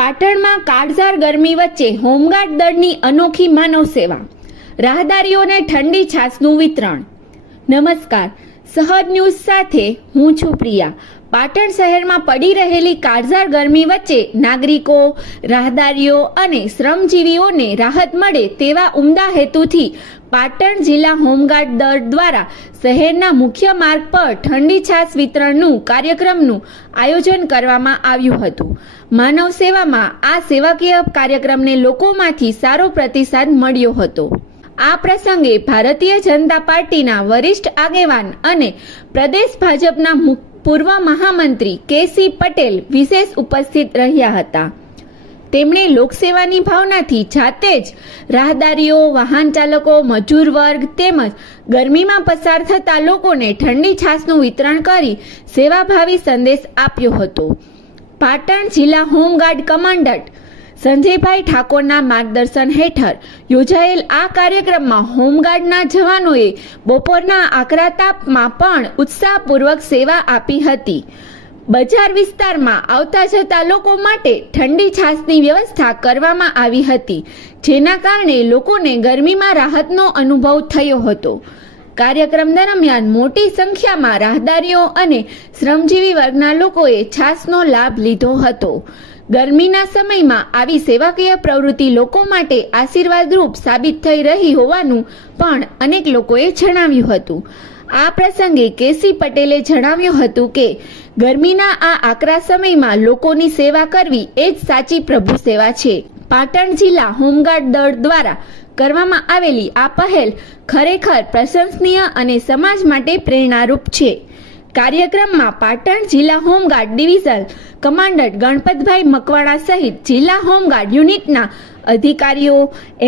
પાટણમાં કાળઝાળ ગરમી વચ્ચે હોમગાર્ડ દળની અનોખી માનવ સેવા, રાહદારીઓને ઠંડી છાશનું વિતરણ. નમસ્કાર, સહજ ન્યૂઝ સાથે હું છું પ્રિયા. પાટણ શહેરમાં પડી રહેલી કાળઝાળ ગરમી વચ્ચે નાગરિકો, રાહદારીઓ અને શ્રમજીવીઓને રાહત મળે તેવા ઉમદા હેતુથી પાટણ જિલ્લા હોમગાર્ડ દળ દ્વારા શહેરના મુખ્ય માર્ગ પર ઠંડી છાશ વિતરણનું કાર્યક્રમનું આયોજન કરવામાં આવ્યું હતું. માનવ સેવામાં આ સેવાકીય કાર્યક્રમને લોકોમાંથી સારો પ્રતિસાદ મળ્યો હતો. આ પ્રસંગે ભારતીય જનતા પાર્ટીના વરિષ્ઠ આગેવાન અને પ્રદેશ ભાજપના પૂર્વ મહામંત્રી કે.સી. પટેલ વિશેષ ઉપસ્થિત રહ્યા હતા. તેમણે લોકસેવાની ભાવનાથી જાતે જ રાહદારીઓ, વાહન ચાલકો, મજૂર વર્ગ તેમજ ગરમીમાં પસાર થતા લોકોને ઠંડી છાશનું વિતરણ કરી સેવાભાવી સંદેશ આપ્યો હતો. પાટણ જિલ્લા હોમગાર્ડ કમાન્ડન્ટ સંજયભાઈ ઠાકોરના માર્ગદર્શન હેઠળ યોજાયેલ આ કાર્યક્રમમાં હોમગાર્ડના જવાનોએ બપોરના આકરા તાપમાં પણ ઉત્સાહપૂર્વક સેવા આપી હતી. બજાર વિસ્તારમાં આવતા જતા લોકો માટે ઠંડી છાશની વ્યવસ્થા કરવામાં આવી હતી, જેના કારણે લોકોને ગરમીમાં રાહતનો અનુભવ થયો હતો. કાર્યક્રમ દરમિયાન મોટી સંખ્યામાં રાહદારીઓ અને શ્રમજીવી વર્ગના લોકોએ છાશનો લાભ લીધો હતો. ગરમીના સમયમાં આવી સેવાકીય પ્રવૃત્તિ લોકો માટે આશીર્વાદરૂપ સાબિત થઈ રહી હોવાનું પણ અનેક લોકોએ જણાવ્યું હતું. આ પ્રસંગે કે.સી. પટેલે જણાવ્યું હતું કે ગરમીના આ આકરા સમયમાં લોકોની સેવા કરવી એ જ સાચી પ્રભુ સેવા છે. પાટણ જિલ્લા હોમગાર્ડ દળ દ્વારા કરવામાં આવેલી આ પહેલ ખરેખર પ્રશંસનીય અને સમાજ માટે પ્રેરણારૂપ છે. કાર્યક્રમમાં પાટણ જિલ્લા home guard division commandant Ganpatbhai Makwana સહિત જિલ્લા હોમગાર્ડ યુનિટના અધિકારીઓ,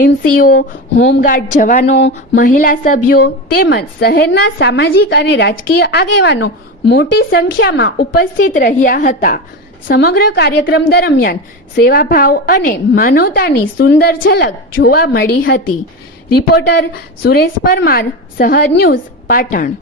એનસીઓ, હોમગાર્ડ જવાનો, મહિલા સભ્યો તેમજ શહેરના સામાજિક અને રાજકીય આગેવાનો મોટી સંખ્યામાં ઉપસ્થિત રહ્યા હતા. સમગ્ર કાર્યક્રમ દરમિયાન સેવાભાવ અને માનવતાની સુંદર ઝલક જોવા મળી હતી. રિપોર્ટર સુરેશ પરમાર, સહજ ન્યૂઝ, પાટણ.